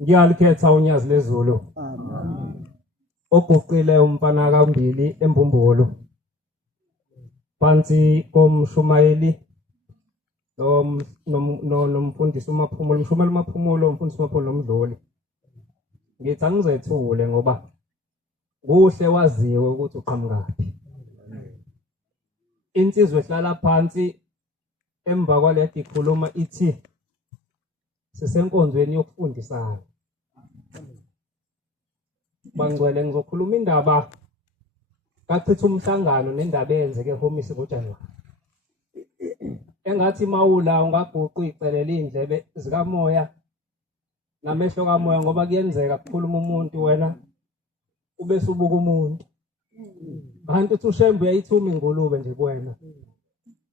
Ngiyalikhetha unyazi lezulu. Oguqile umfana kaMbili eMbumbulu. Phansi komshumayeli nomfundisi uMaphumulo, umshumayeli uMaphumulo, umfundisi uMaphumulo nomdloli. Ngithi angizethule ngoba kuhle waziwe ukuthi uqhamukaphi. Insizwe ehlala phansi emva kwaleti ikhuluma ithi sisenkonzweni yokufundisana. Bangcwele ngizokhuluma indaba kachitha umhlangano nendaba eyenzeke eHomisi ngoJanuwari. Engathi mawula ungaguqa icelela indlebe zikamoya namehlo kamoya ngoba kuyenzeka kukhuluma umuntu wena ube subuka umuntu. Kanti uthi ushembe uyayithuma ingulube nje kuwena.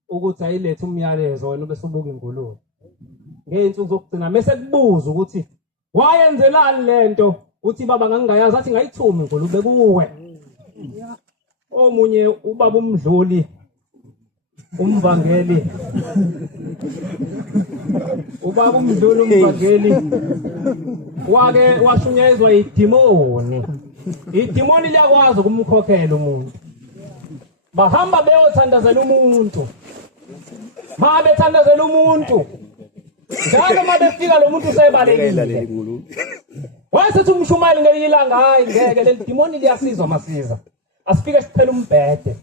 Ukuthi ayilethe umyalezo wena ube subuka ingulube. Ngeyinsuku zokugcina mase kubuza ukuthi wayenzelani lento uthi baba ngangingayazi athi ngayithuma ingulube kuwe. Omunye ubaba umdluli umvangeli ubaba umdluli umvangeli wake washunyezwa idimoni. Idimoni liyakwazi ukumkhokhela umuntu. Bahamba beyothandazela umuntu. Bethandazela umuntu. Njalo mabefika lo muntu usebalekile. Wasethi umshumayeli ngelinye ilanga hayi ngeke leli demoni liyasizwa masiza. Asifike siphela umbhede.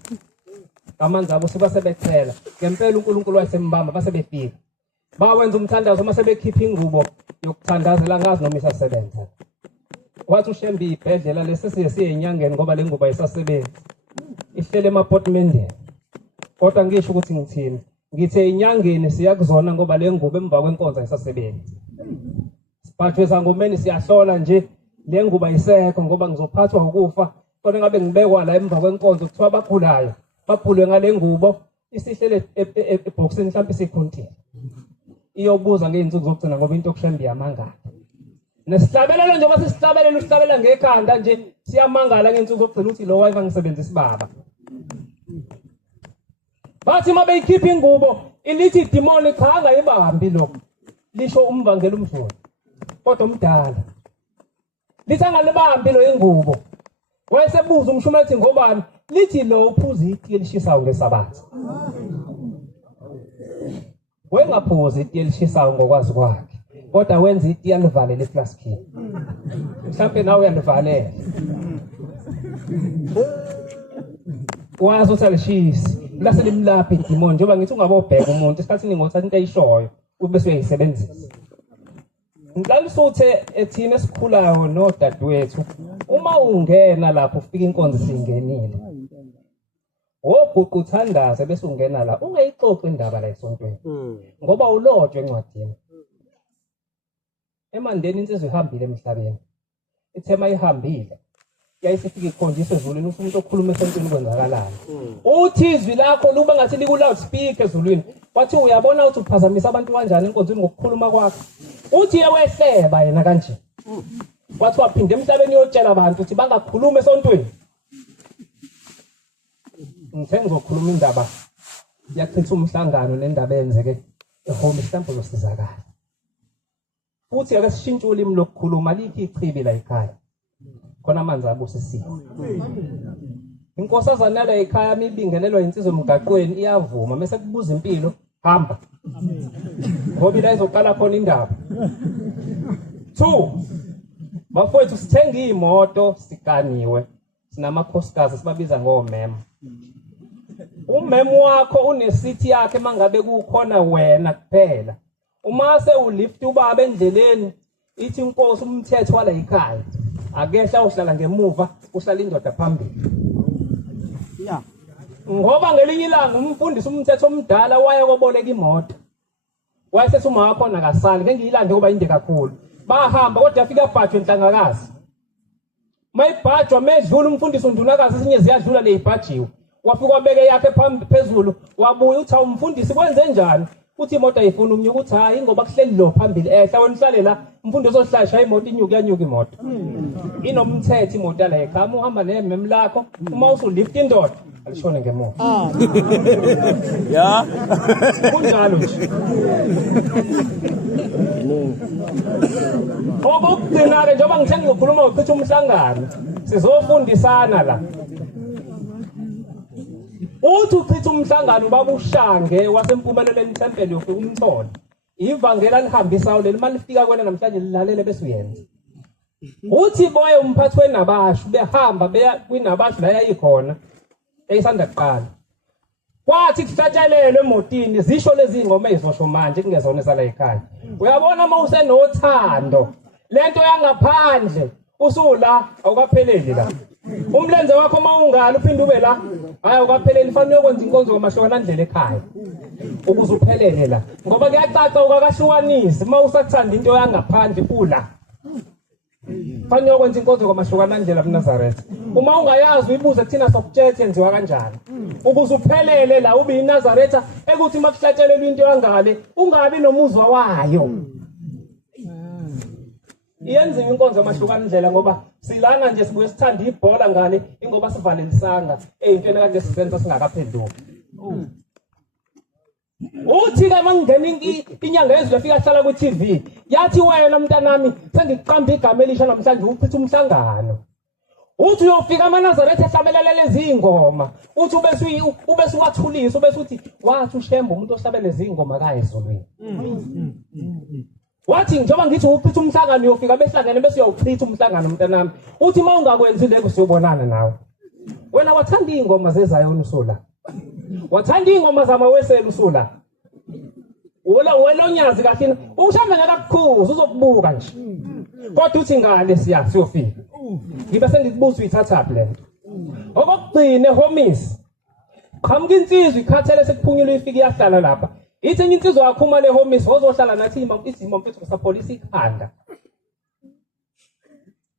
Amanzi abo sebasebethela. Ngempela uNkulunkulu wayesembamba basebefika. Bawenza umthandazo mase bekhipha ingubo yokuthandazela ngazi noma isasebenza. Wathi ushembe ibhedlela lesi siye enyangeni ngoba le ngubo ayisasebenzi. Ihlele emaportmendeni. Kodwa ngisho ukuthi ngithini? Ngithe inyangeni siyakuzona ngoba le ngubo emva kwenkonzo ayisasebenzi. Siphathwe sangomeni siyahlola nje le ngubo ayisekho ngoba ngizophathwa ukufa. Kodwa ngabe ngibekwa la emva kwenkonzo kuthiwa abaphulayo baphulwe ngale ngubo isihlele eboxini mhlawumbe sikhontini. Iyobuza ngeinsuku zokugcina ngoba into okushembe yamangala. Nesihlabelelo nje base sihlabelela usihlabela ngekhanda nje siyamangala ngeinsuku zokugcina uthi lo wife angisebenzisa ibaba. Bathi mabeyikhipha ingubo ilithi demoni cha angayibambi lo. Lisho umvangeli umdluli. Kodwa umdala. Lithi angalibambi lo ingubo. Wayesebuza umshumayeli ngobani? Lithi lo uphuza itiye elishisayo ngesabatha. Wengaphuza itiye elishisayo ngokwazi kwakhe. Kodwa wenza itiye alivalele eflaskini. Mhlawumbe nawe uyalivalela. Wazi ukuthi alishisi. Lase limlapha idemoni njengoba ngithi ungabobheka umuntu esikhathini ngothatha into ayishoyo ubese uyayisebenzisa. Ngicalisuthe ethina esikhulayo nodadewethu uma ungena lapho ufika inkonzo singenile. Woguqa uthandaze bese ungena la ungayixoxa indaba la esontweni. Ngoba ulotshwe encwadini. Emandeni insizwe ihambile emhlabeni. Ithema ihambile. Yayisifika ikhonjiswe ezulwini umuntu okhuluma esontweni kwenzakalani. Uthi izwi lakho luba ngathi liku loudspeaker ezulwini. Wathi uyabona ukuthi uphazamisa abantu kanjani enkonzweni ngokukhuluma kwakho. Uthi yewehleba yena kanje. Wathi waphinde emhlabeni yotshela abantu ukuthi bangakhuluma esontweni. Ngithe ngizokhuluma indaba yachitha umhlangano nendaba eyenzeke eHome mhlawumbe uzosizakala. Futhi ake sishintshe ulimi lokukhuluma lithi ichibi la ekhaya. Khona amanzi abusisiwe. inkosazana la ekhaya mibingelelwa insizwe emgaqweni iyavuma mase kubuza impilo hamba ngoba ila izoqala khona indaba 2 bafowethu sithenga imoto sikaniwe sinamakhosikazi sibabiza ngomema umemu wakho unesithi yakhe mangabe kukhona wena kuphela uma se ulift ubaba endleleni ithi inkosi umthetho wala ekhaya akehla uhlala ngemuva uhlala indoda phambili ngoba ngelinye ilanga umfundisi umthetho omdala waye koboleka imoto wayesethi uma wakho nakasali ngeke ngiyilande kuba inde kakhulu bahamba kodwa yafika bhajwe inhlangakazi mayibhajwa medlula umfundisi undunakazi esinye ziyadlula lezibhajiwe wafika wabeke yakhe phezulu wabuya uthi umfundisi kwenze njani uthi imoto ayifuna umnyuka uthi hayi ngoba kuhleli lo phambili ehla wena uhlale la umfundisi ohlashaya imoto inyuka yanyuka imoto inomthetho imoto la ekhaya uhamba nemem lakho uma usulift indoda alishone ngemuva ya kunjalo nje okugcina-ke njengoba ngithe ngizokhuluma ngokuchitha umhlangano sizofundisana la uthi uchitha umhlangano babushange wasempumelelweni tempele ufika umthole ivangela lihambisayo leli mali lifika kwena namhlanje lilalele bese uyenza uthi boye umphathi wenabashu behamba beya kwinabashu la yayikhona eyisanda kuqala kwathi kuhlatshelelwe emotini zisho lezi ngoma ezosho manje kungezona esala ekhaya uyabona uma usenothando lento yangaphandle usula awukapheleli la umlenze wakho mawungala uphinde ube la hayi awukapheleli fanele ukwenza inkonzo kwamashoka ndlela ekhaya ukuze uphelele la ngoba kuyacaca ukakahlukanisi uma usathanda into yangaphandle ula fanele ukwenza inkonzo kwamashoka ndlela eNazaretha uma ungayazi uyibuze kuthina sokutshethe yenziwa kanjani ukuze uphelele la ube iNazaretha ekuthi makuhlatshelelwe into yangale ungabi nomuzwa wayo iyenziwe inkonzo yamashlukana indlela ngoba silana nje sibuye sithanda ibhola ngale ingoba sivalelisanga eyintweni kanje sizenza singakaphenduki uthi ke mangena inyanga ezwe yafika hlala ku TV yathi wena mntanami sengiqamba igama elisha namhlanje uchitha umhlangano uthi uyofika amaNazaretha ehlabelele lezi ingoma uthi ube suwathulisa ube suthi wathi uShembe umuntu ohlabele lezi ingoma kaye ezulwini wathi njengoba ngithi uchitha umhlangano uyofika behlangene bese uyawuchitha umhlangano mntanami uthi mawungakwenzi leko siyobonana nawe wena wathanda ingoma zeZayoni usula wathanda ingoma zamawesela usula wena onyazi kahle ushambe ngakakukhuza uzokubuka nje kodwa uthi ngale siyofika ngibe sengikubuza uyithatha phi lento okugcina eHomis qhamuka insizwe ikhathele sekuphunyulwe ifika iyahlala lapha ithi enye insizwe yakho uma le Homis ozohlala nathi izimo mfethu sapolisa ikhanda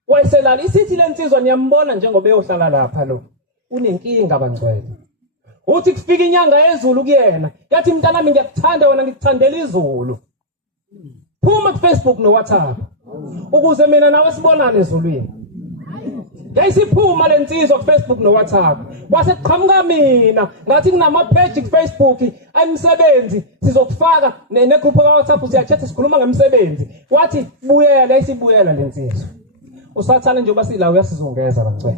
wayeselala isithi le insizwa niyambona njengoba eyohlala lapha lo unenkinga bangcwele uthi kufika inyanga yezulu kuyena yathi mntanami ngiyakuthanda wena ngikuthandela izulu phuma ku Facebook no WhatsApp ukuze mina nawe sibonane ezulwini yayisiphuma lensizwa ku Facebook no WhatsApp kwase kuqhamuka mina ngathi kunama page ku Facebook ayimsebenzi sizokufaka negroup ka WhatsApp siyachatha sikhuluma ngemsebenzi wathi buyela isibuyela lensizwa usathana nje obasila uyasizungeza bangcwele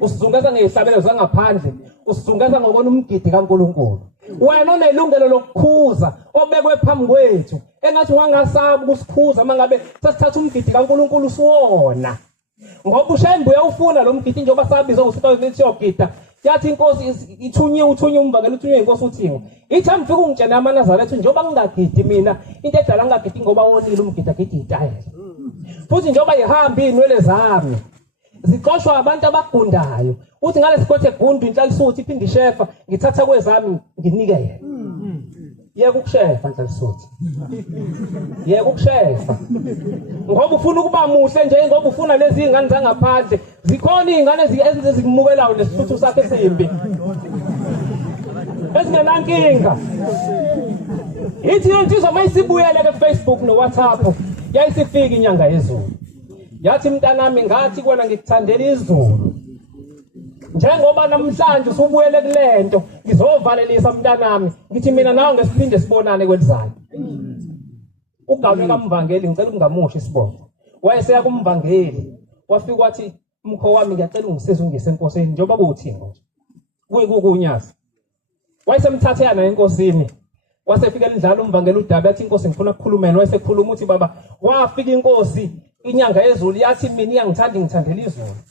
usizungeza ngehlabelo zangaphandle usizungeza ngokona umgidi kaNkuluNkulu wena onelungelo lokukhuza obekwe phambi kwethu engathi wangasabi ukusikhuza mangabe sasithatha umgidi kaNkuluNkulu usuwona ngoba uShembe uyawufuna lo mgidi njengoba sabiza ngo-2000 yogida yathi inkosi uthunye umvangelo uthunywe inkosi uThingo ithi amfika ungitshena amaNazaretha njengoba ngingagidi mina into edala ngagidi ngoba wonile umgidi agidi itayela futhi njengoba ihamba inwele zami zixoshwa abantu abagundayo uthi ngale sikothe egundu inhlalisuthi iphinde ishefa ngithatha kwezami nginikele yeke ukushefa inhlalisuthi yeke ukushefa ngoba ufuna ukuba muhle nje ngoba ufuna lezi ingane zangaphandle zikhona izingane ezikumukelayo lesithuthu sakhe esimbi ezingenankinga ithi insizwa mayisibuyele ke Facebook no WhatsApp yayisifika inyanga yezulu yathi mntanami ngathi kona ngikuthandela izulu njengoba namhlanje usubuyele kulento ngizovalelisa mntanami ngithi mina nawe ngesiphinde sibonane kwelizayo ugabe kaMvangeli ngicela ungamushi isibongo wayeseya kuMvangeli wafika wathi mkho wami ngiyacela ungisize ungise enkosini njengoba kuwuThingo nje kuNyasa. Wayesemthathe yana enkosini. Wasefika endlala umvangela uDabi yathi inkosi ngifuna ukukhuluma wayesekhuluma uthi baba wafika inkosi inyanga yezulu yathi mina iyangithanda ngithandela izulu.